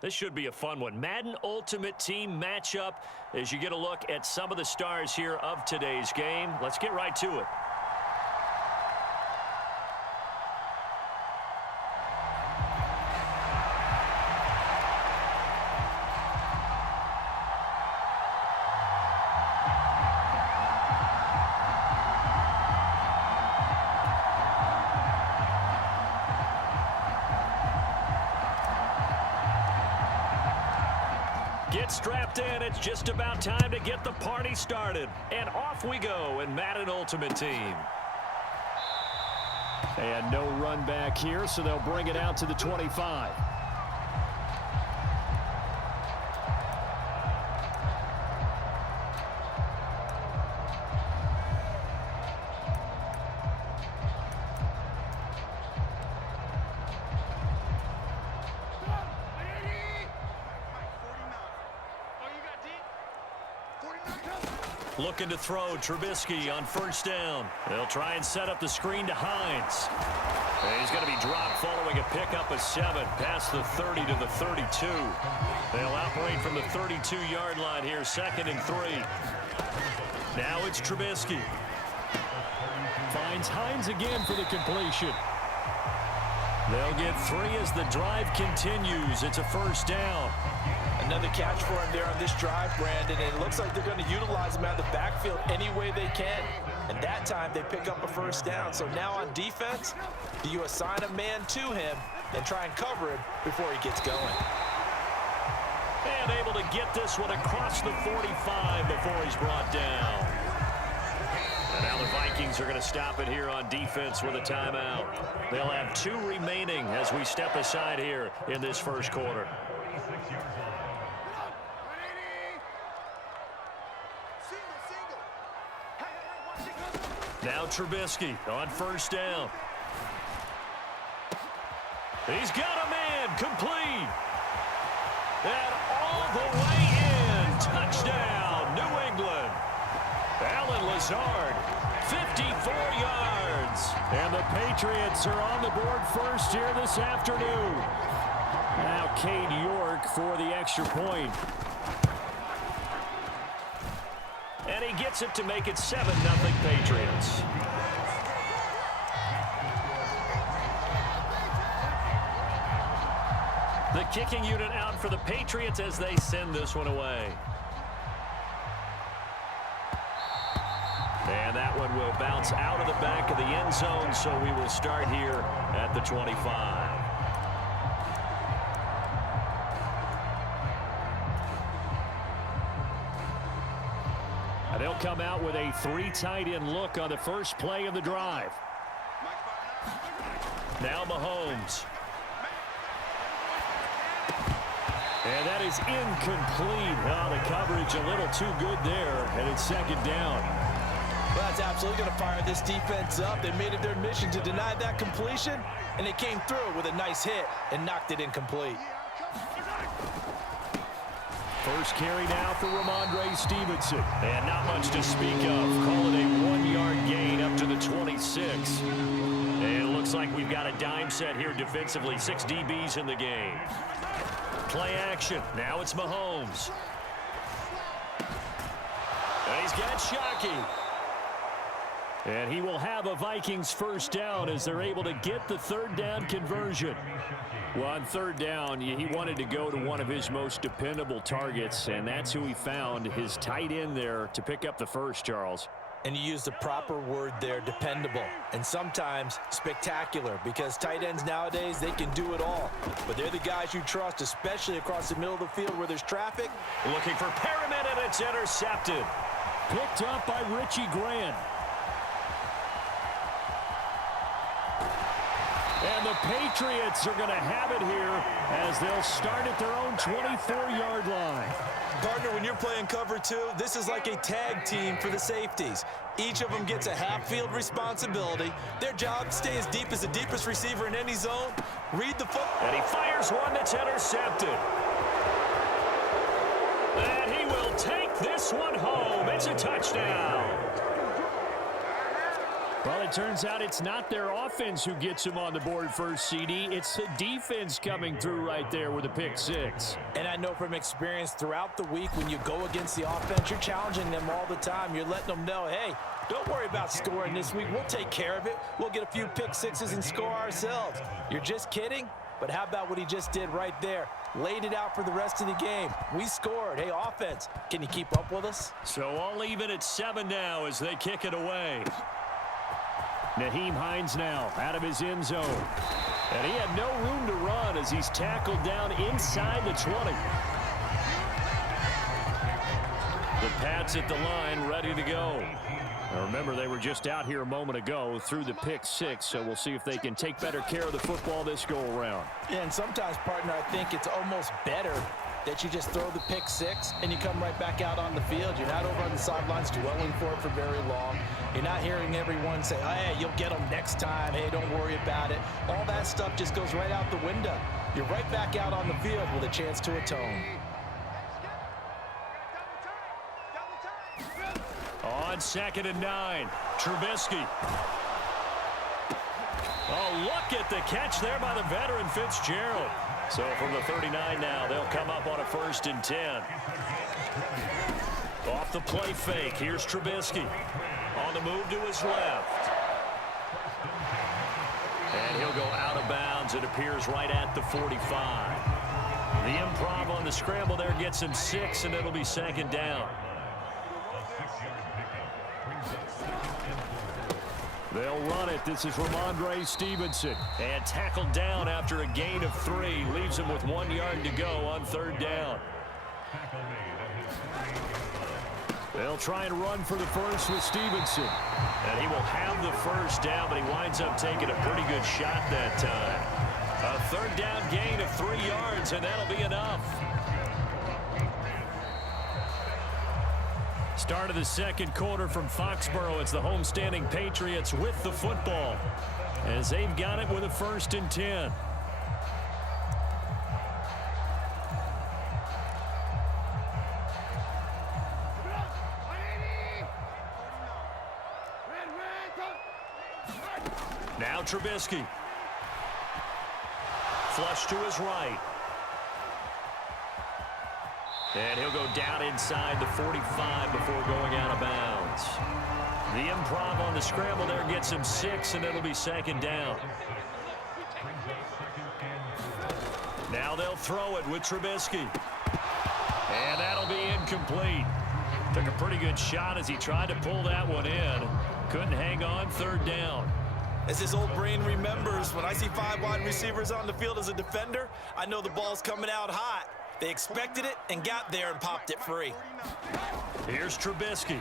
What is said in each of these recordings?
This should be a fun one. Madden Ultimate Team matchup as you get a look at some of the stars here of today's game. Let's get right to it. Get strapped in. It's just about time to get the party started. And off we go in Madden Ultimate Team. And no run back here, so they'll bring it out to the 25. Looking to throw, Trubisky on first down. They'll try and set up the screen to Hines. And he's going to be dropped following a pickup of 7 past the 30 to the 32. They'll operate from the 32-yard line here, 2nd and 3. Now it's Trubisky. Finds Hines again for the completion. They'll get 3 as the drive continues. It's a first down. Another catch for him there on this drive, Brandon. And it looks like they're going to utilize him out of the backfield any way they can. And that time they pick up a first down. So now on defense, do you assign a man to him and try and cover him before he gets going? And able to get this one across the 45 before he's brought down. And now the Vikings are going to stop it here on defense with a timeout. They'll have 2 remaining as we step aside here in this first quarter. Now Trubisky on first down. He's got a man complete. And all the way in. Touchdown, New England. Allen Lazard, 54 yards. And the Patriots are on the board first here this afternoon. Now Cade York for the extra point. And he gets it to make it 7-0 Patriots. The kicking unit out for the Patriots as they send this one away. And that one will bounce out of the back of the end zone, so we will start here at the 25. They'll come out with a 3 tight end look on the first play of the drive. Now Mahomes. And that is incomplete. Oh, the coverage a little too good there, and it's 2nd down. Well, that's absolutely going to fire this defense up. They made it their mission to deny that completion, and they came through with a nice hit and knocked it incomplete. First carry now for Ramondre Stevenson. And not much to speak of. Call it a 1-yard gain up to the 26. And it looks like we've got a dime set here defensively. 6 DBs in the game. Play action. Now it's Mahomes. And he's got Shockey. And he will have a Vikings first down as they're able to get the 3rd down conversion. Well, on 3rd down, he wanted to go to one of his most dependable targets, and that's who he found, his tight end there, to pick up the first, Charles. And you used the proper word there, dependable, and sometimes spectacular, because tight ends nowadays, they can do it all. But they're the guys you trust, especially across the middle of the field where there's traffic. Looking for Perriman, and it's intercepted. Picked up by Richie Grant. And the Patriots are going to have it here as they'll start at their own 24-yard line. Partner, when you're playing cover 2, this is like a tag team for the safeties. Each of them gets a half-field responsibility. Their job, stay as deep as the deepest receiver in any zone. Read the football. And he fires one that's intercepted. And he will take this one home. It's a touchdown. Well, it turns out it's not their offense who gets them on the board first, CD. It's the defense coming through right there with a pick six. And I know from experience throughout the week when you go against the offense, you're challenging them all the time. You're letting them know, hey, don't worry about scoring this week. We'll take care of it. We'll get a few pick sixes and score ourselves. You're just kidding? But how about what he just did right there? Laid it out for the rest of the game. We scored. Hey, offense, can you keep up with us? So all even at 7 now as they kick it away. Nyheim Hines now out of his end zone. And he had no room to run as he's tackled down inside the 20. The Pats at the line, ready to go. Now remember, they were just out here a moment ago through the pick six, so we'll see if they can take better care of the football this go-around. Yeah, and sometimes, partner, I think it's almost better that you just throw the pick six and you come right back out on the field. You're not over on the sidelines dwelling for it for very long. You're not hearing everyone say, hey, you'll get them next time. Hey, don't worry about it. All that stuff just goes right out the window. You're right back out on the field with a chance to atone. On 2nd and 9, Trubisky. Oh, look at the catch there by the veteran Fitzgerald. So from the 39 now, they'll come up on a 1st and 10. Off the play fake, here's Trubisky. On the move to his left. And he'll go out of bounds. It appears right at the 45. The improv on the scramble there gets him 6, and it'll be 2nd down. They'll run it. This is Ramondre Stevenson. And tackled down after a gain of 3. Leaves him with 1 yard to go on 3rd down. They'll try and run for the first with Stevenson. And he will have the 1st down, but he winds up taking a pretty good shot that time. A 3rd down gain of 3 yards, and that'll be enough. Start of the 2nd quarter from Foxborough. It's the homestanding Patriots with the football as they've got it with a 1st and 10. Now Trubisky. Flush to his right. And he'll go down inside the 45 before going out of bounds. The improv on the scramble there gets him 6, and it'll be 2nd down. Now they'll throw it with Trubisky. And that'll be incomplete. Took a pretty good shot as he tried to pull that one in. Couldn't hang on. 3rd down. As his old brain remembers, when I see 5 wide receivers on the field as a defender, I know the ball's coming out hot. They expected it and got there and popped it free. Here's Trubisky.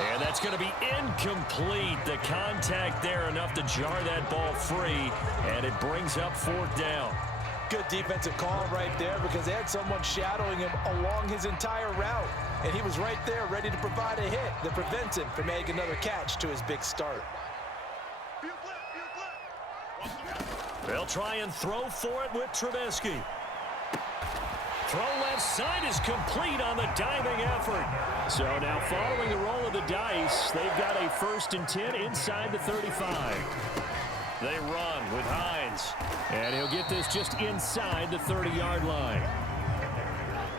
And that's going to be incomplete. The contact there enough to jar that ball free, and it brings up 4th down. Good defensive call right there because they had someone shadowing him along his entire route. And he was right there ready to provide a hit that prevents him from making another catch to his big start. They'll try and throw for it with Trubisky. Throw left side is complete on the diving effort. So now following the roll of the dice, they've got a 1st and 10 inside the 35. They run with Hines. And he'll get this just inside the 30-yard line.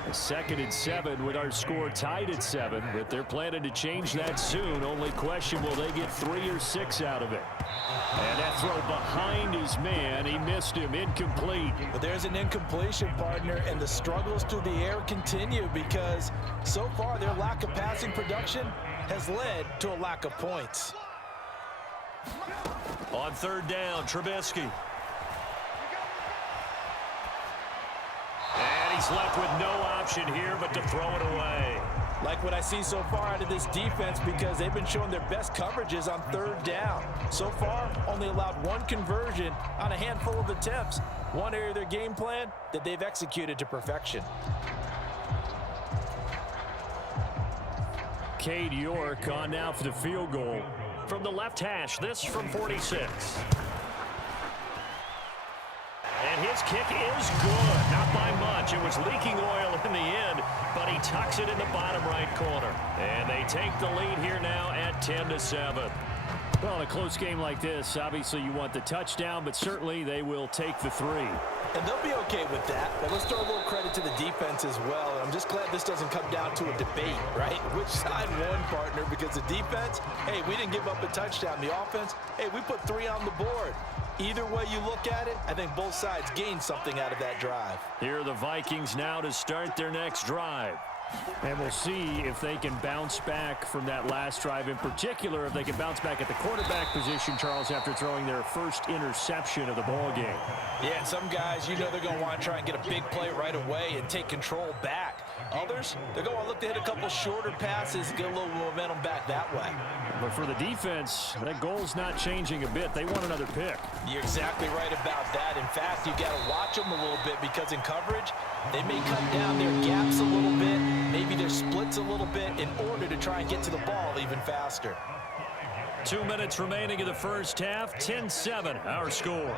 2nd and 7 with our score tied at 7, but they're planning to change that soon. Only question, will they get 3 or 6 out of it? And that throw behind his man, he missed him, incomplete. But there's an incompletion, partner, and the struggles through the air continue because so far their lack of passing production has led to a lack of points. On 3rd down, Trubisky. And he's left with no option here but to throw it away. Like what I see so far out of this defense because they've been showing their best coverages on 3rd down. So far, only allowed 1 conversion on a handful of attempts. One area of their game plan that they've executed to perfection. Cade York on now for the field goal. From the left hash, this from 46. And his This kick is good. Not by much. It was leaking oil in the end, but he tucks it in the bottom right corner. And they take the lead here now at 10-7. Well, in a close game like this, obviously you want the touchdown, but certainly they will take the 3. And they'll be okay with that. But let's throw a little credit to the defense as well. And I'm just glad this doesn't come down to a debate, right? Which side won, partner? Because the defense, hey, we didn't give up a touchdown. The offense, hey, we put 3 on the board. Either way you look at it, I think both sides gained something out of that drive. Here are the Vikings now to start their next drive. And we'll see if they can bounce back from that last drive. In particular, if they can bounce back at the quarterback position, Charles, after throwing their first interception of the ball game. Yeah, and some guys, you know they're going to want to try and get a big play right away and take control back. Others, they're going to look to hit a couple shorter passes and get a little momentum back that way. But for the defense, that goal's not changing a bit. They want another pick. You're exactly right about that. In fact, you got to watch them a little bit because in coverage, they may cut down their gaps a little bit, maybe their splits a little bit in order to try and get to the ball even faster. 2 minutes remaining in the first half. 10-7, our score.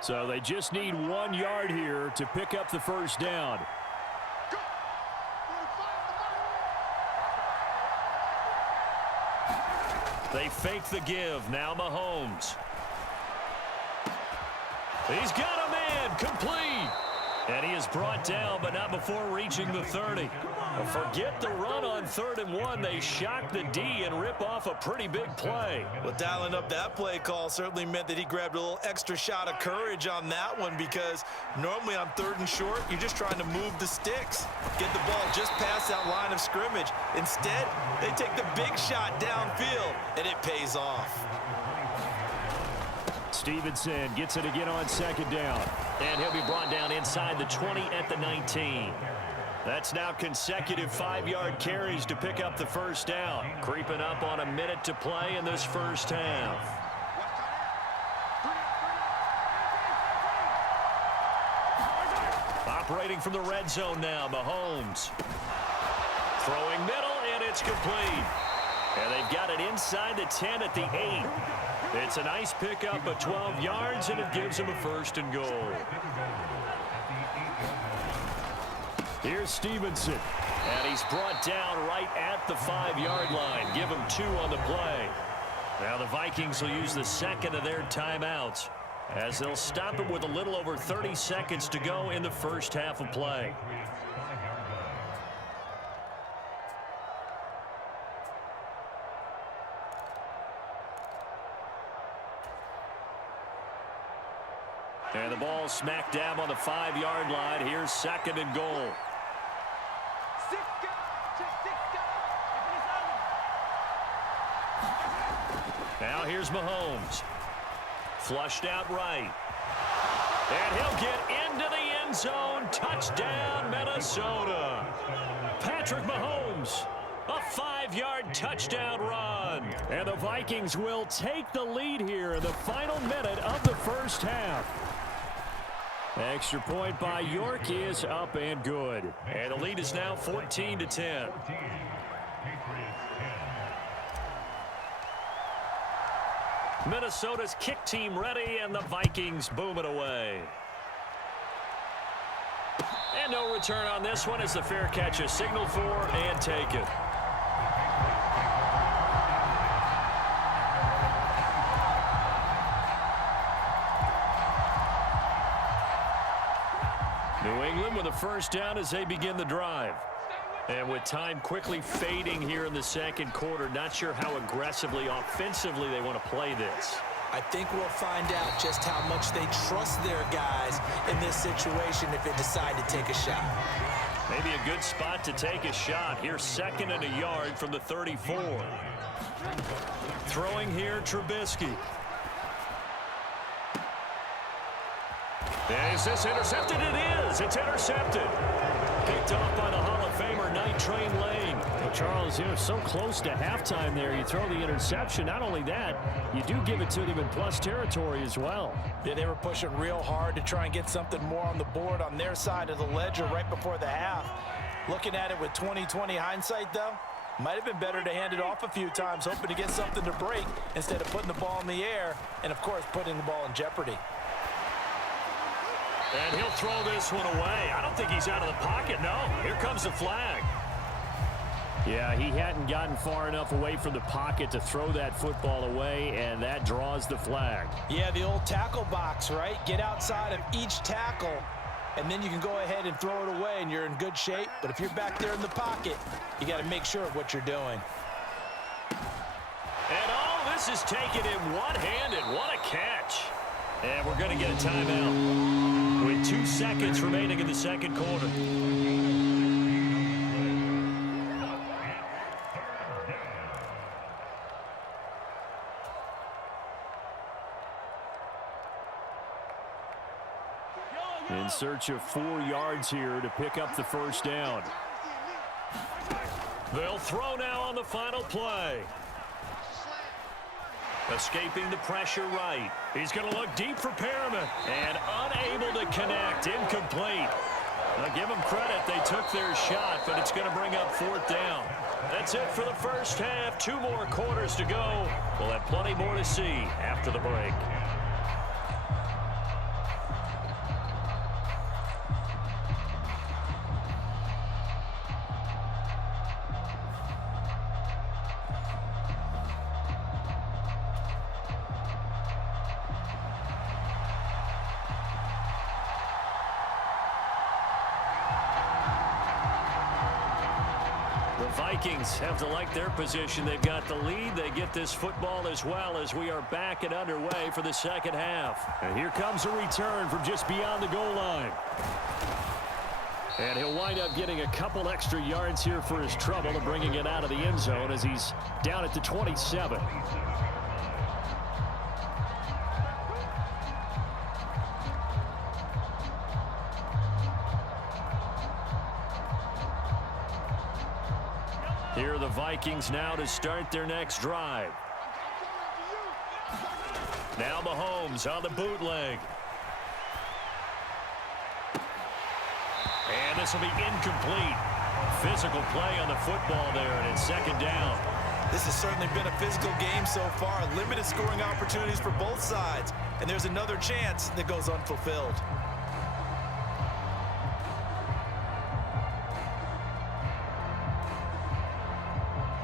So they just need 1 yard here to pick up the first down. They fake the give. Now Mahomes. He's got a man. Complete. And he is brought down, but not before reaching the 30. Well, forget the run on 3rd and 1. They shock the D and rip off a pretty big play. Well, dialing up that play call certainly meant that he grabbed a little extra shot of courage on that one because normally on 3rd and short, you're just trying to move the sticks, get the ball just past that line of scrimmage. Instead, they take the big shot downfield, and it pays off. Stevenson gets it again on 2nd down. And he'll be brought down inside the 20 at the 19. That's now consecutive 5-yard carries to pick up the first down. Creeping up on a minute to play in this first half. Operating from the red zone now, Mahomes. Throwing middle, and it's complete. And they've got it inside the 10 at the 8. It's a nice pickup of 12 yards, and it gives them a 1st and goal. Here's Stevenson. And he's brought down right at the 5-yard line. Give him 2 on the play. Now the Vikings will use the second of their timeouts as they'll stop it with a little over 30 seconds to go in the first half of play. And the ball smack dab on the 5-yard line. Here's 2nd and goal. Now here's Mahomes. Flushed out right. And he'll get into the end zone. Touchdown, Minnesota. Patrick Mahomes. A 5-yard touchdown run. And the Vikings will take the lead here in the final minute of the first half. Extra point by York is up and good. And the lead is now 14-10. Minnesota's kick team ready, and the Vikings boom it away. And no return on this one as the fair catch is signaled for and taken. New England with a first down as they begin the drive. And with time quickly fading here in the second quarter, not sure how aggressively, offensively they want to play this. I think we'll find out just how much they trust their guys in this situation if they decide to take a shot. Maybe a good spot to take a shot. Here's 2nd and a yard from the 34. Throwing here, Trubisky. Is this intercepted? It is. It's intercepted. Picked off by the Hall of Famer, Night Train Lane. Well, Charles, you know, so close to halftime there. You throw the interception. Not only that, you do give it to them in plus territory as well. Yeah, they were pushing real hard to try and get something more on the board on their side of the ledger right before the half. Looking at it with 20/20 hindsight, though, Might have been better to hand it off a few times, hoping to get something to break instead of putting the ball in the air and, of course, putting the ball in jeopardy. And he'll throw this one away. I don't think he's out of the pocket, no. Here comes the flag. Yeah, he hadn't gotten far enough away from the pocket to throw that football away, and that draws the flag. Yeah, the old tackle box, right? Get outside of each tackle, and then you can go ahead and throw it away, and you're in good shape. But if you're back there in the pocket, you got to make sure of what you're doing. And all this is taken in one-handed. What a catch. And we're going to get a timeout with 2 seconds remaining in the second quarter. In search of 4 yards here to pick up the first down. They'll throw now on the final play. Escaping the pressure right. He's going to look deep for Perriman. And unable to connect. Incomplete. Now give them credit. They took their shot, but it's going to bring up 4th down. That's it for the first half. 2 more quarters to go. We'll have plenty more to see after the break. Vikings have to like their position. They've got the lead. They get this football as well as we are back and underway for the second half. And here comes a return from just beyond the goal line. And he'll wind up getting a couple extra yards here for his trouble and bringing it out of the end zone as he's down at the 27. Here are the Vikings now to start their next drive. Now Mahomes on the bootleg. And this will be incomplete. Physical play on the football there, and it's second down. This has certainly been a physical game so far. Limited scoring opportunities for both sides. And there's another chance that goes unfulfilled.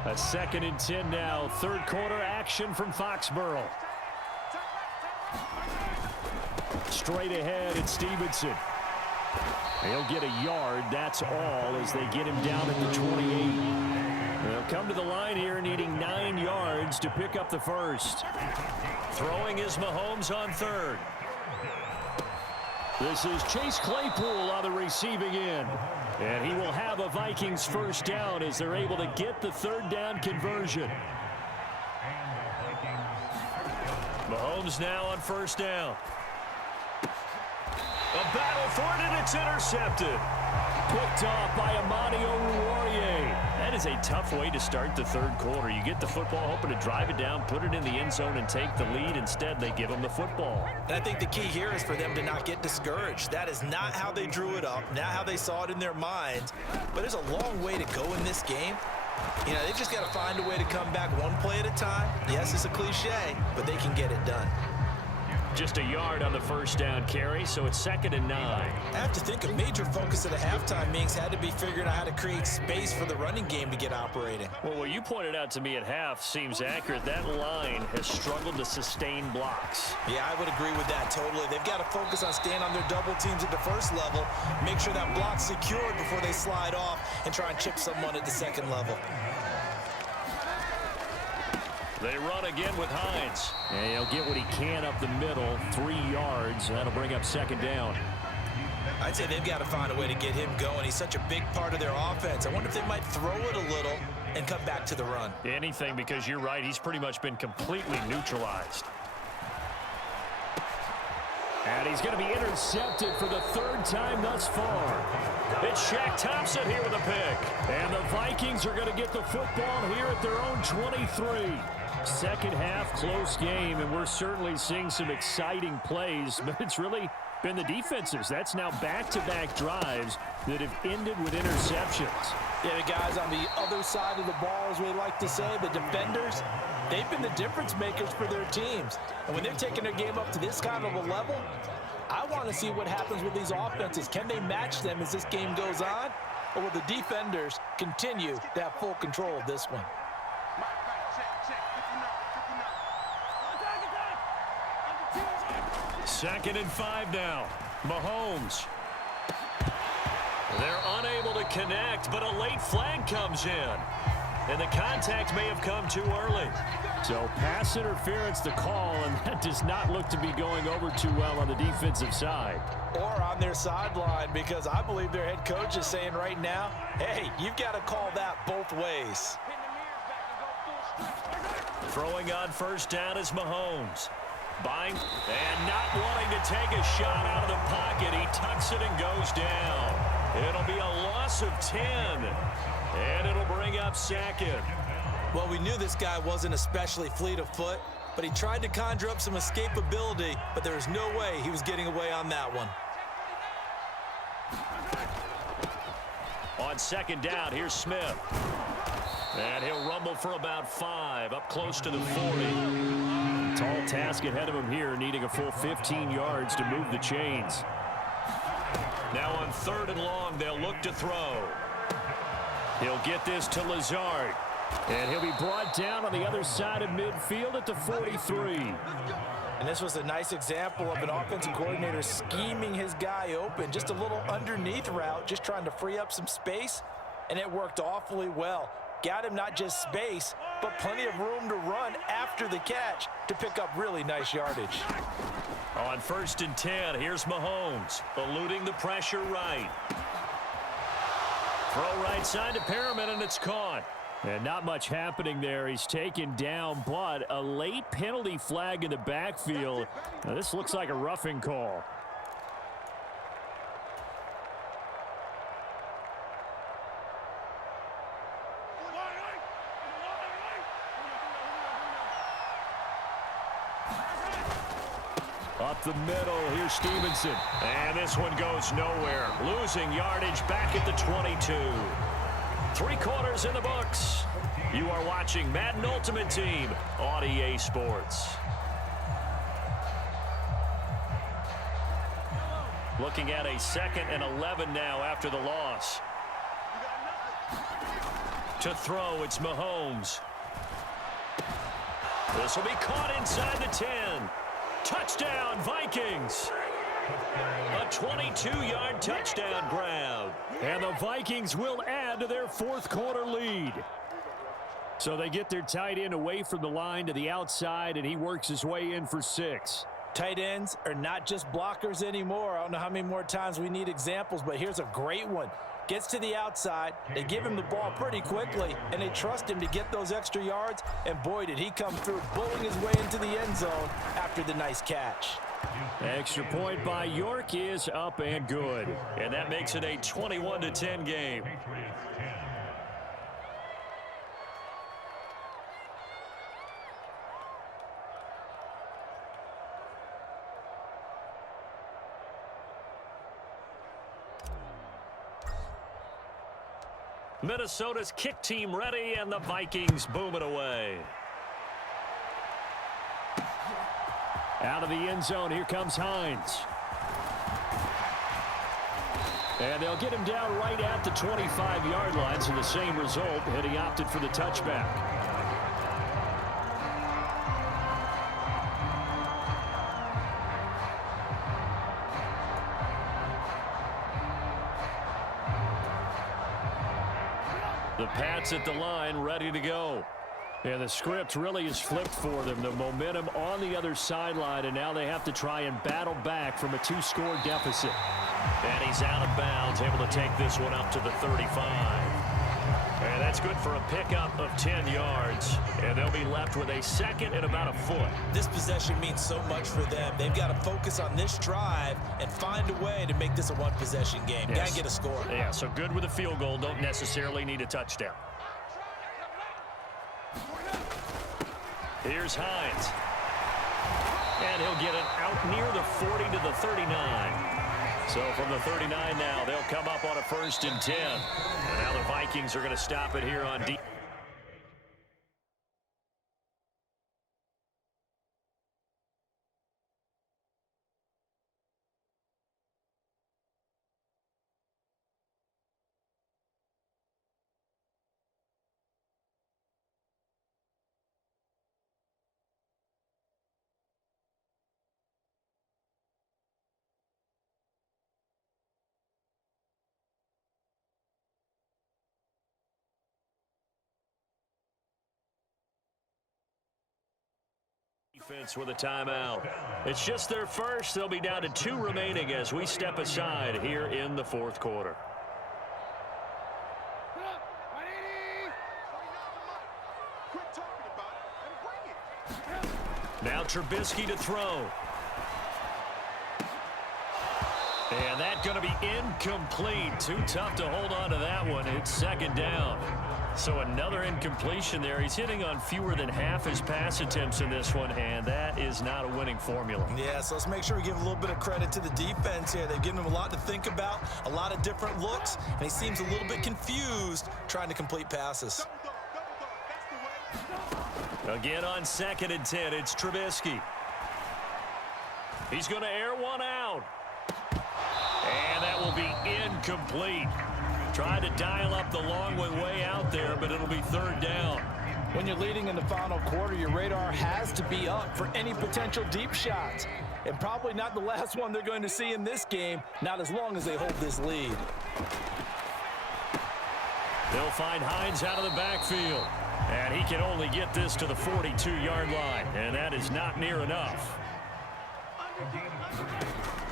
A 2nd and 10 now. Third quarter action from Foxborough. Straight ahead, it's Stevenson. He'll get a yard. That's all as they get him down at the 28. They'll come to the line here needing 9 yards to pick up the first. Throwing is Mahomes on 3rd. This is Chase Claypool on the receiving end. And he will have a Vikings first down as they're able to get the 3rd down conversion. Mahomes now on first down. A battle for it, and it's intercepted. Picked off by Amani Oruwariye. That is a tough way to start the 3rd quarter. You get the football, hoping to drive it down, put it in the end zone, and take the lead. Instead, they give them the football. And I think the key here is for them to not get discouraged. That is not how they drew it up, not how they saw it in their minds. But there's a long way to go in this game. You know, they've just got to find a way to come back one play at a time. Yes, it's a cliche, but they can get it done. Just a yard on the first down carry, so it's 2nd and 9. I have to think a major focus at the halftime means had to be figuring out how to create space for the running game to get operating. Well, what you pointed out to me at half seems accurate. That line has struggled to sustain blocks. Yeah, I would agree with that totally. They've got to focus on staying on their double teams at the first level, make sure that block's secured before they slide off and try and chip someone at the second level. They run again with Hines. And he'll get what he can up the middle, 3 yards. That'll bring up 2nd down. I'd say they've got to find a way to get him going. He's such a big part of their offense. I wonder if they might throw it a little and come back to the run. Anything, because you're right. He's pretty much been completely neutralized. And he's going to be intercepted for the 3rd time thus far. It's Shaq Thompson here with a pick. And the Vikings are going to get the football here at their own 23. Second half, close game, and we're certainly seeing some exciting plays, but it's really been the defenses. That's now back-to-back drives that have ended with interceptions. Yeah, the guys on the other side of the ball, as we like to say, the defenders, they've been the difference makers for their teams. And when they're taking their game up to this kind of a level, I want to see what happens with these offenses. Can they match them as this game goes on? Or will the defenders continue to have full control of this one? Second and 5 now. Mahomes. They're unable to connect, but a late flag comes in. And the contact may have come too early. So pass interference the call, and that does not look to be going over too well on the defensive side. Or on their sideline, because I believe their head coach is saying right now, hey, you've got to call that both ways. Throwing on first down is Mahomes. Buying and not wanting to take a shot out of the pocket. He tucks it and goes down. It'll be a loss of 10. And it'll bring up second. Well, we knew this guy wasn't especially fleet of foot, but he tried to conjure up some escapability, but there was no way he was getting away on that one. On second down, here's Smith. And he'll rumble for about 5, up close to the 40. Tall task ahead of him here, needing a full 15 yards to move the chains. Now on third and long, they'll look to throw. He'll get this to Lazard. And he'll be brought down on the other side of midfield at the 43. And this was a nice example of an offensive coordinator scheming his guy open. Just a little underneath route, just trying to free up some space, and it worked awfully well. Got him not just space, but plenty of room to run after the catch to pick up really nice yardage. On first and 10, here's Mahomes, eluding the pressure right. Throw right side to Perriman, and it's caught. And not much happening there. He's taken down, but a late penalty flag in the backfield. Now, this looks like a roughing call. Up the middle, here's Stevenson. And this one goes nowhere. Losing yardage back at the 22. 3 quarters in the books. You are watching Madden Ultimate Team on EA Sports. Looking at a 2nd and 11 now after the loss. To throw, it's Mahomes. This will be caught inside the 10. Touchdown, Vikings. A 22-yard touchdown grab. And the Vikings will add to their 4th quarter lead. So they get their tight end away from the line to the outside, and he works his way in for 6. Tight ends are not just blockers anymore. I don't know how many more times we need examples, but here's a great one. Gets to the outside, they give him the ball pretty quickly, and they trust him to get those extra yards, and boy, did he come through, bullying his way into the end zone after the nice catch. Extra point by York is up and good. And that makes it a 21-10 game. Minnesota's kick team ready, and the Vikings boom it away. Out of the end zone, here comes Hines. And they'll get him down right at the 25-yard line, so the same result, and he opted for the touchback. The Pats at the line, ready to go. And the script really is flipped for them. The momentum on the other sideline, and now they have to try and battle back from a 2-score deficit. And he's out of bounds, able to take this one up to the 35. And that's good for a pickup of 10 yards. And they'll be left with a 2nd and about a foot. This possession means so much for them. They've got to focus on this drive and find a way to make this a one-possession game. Yes. Got to get a score. Yeah, so good with a field goal. Don't necessarily need a touchdown. Here's Hines. And he'll get it out near the 40 to the 39. So from the 39 now, they'll come up on a 1st and 10. And now the Vikings are going to stop it here on defense. Defense with a timeout. It's just their first. They'll be down to 2 remaining as we step aside here in the 4th quarter. Now Trubisky to throw. And that's going to be incomplete. Too tough to hold on to that one. It's 2nd down. So another incompletion there. He's hitting on fewer than half his pass attempts in this one, and that is not a winning formula. Yeah, so let's make sure we give a little bit of credit to the defense here. They've given him a lot to think about, a lot of different looks, and he seems a little bit confused trying to complete passes. Again on 2nd and 10, it's Trubisky. He's going to air one out. And that will be incomplete. Tried to dial up the long way out there, but it'll be 3rd down. When you're leading in the final quarter, your radar has to be up for any potential deep shots. And probably not the last one they're going to see in this game, not as long as they hold this lead. They'll find Hines out of the backfield. And he can only get this to the 42-yard line, and that is not near enough.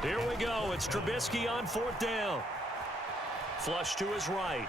Here we go. It's Trubisky on 4th down. Flush to his right.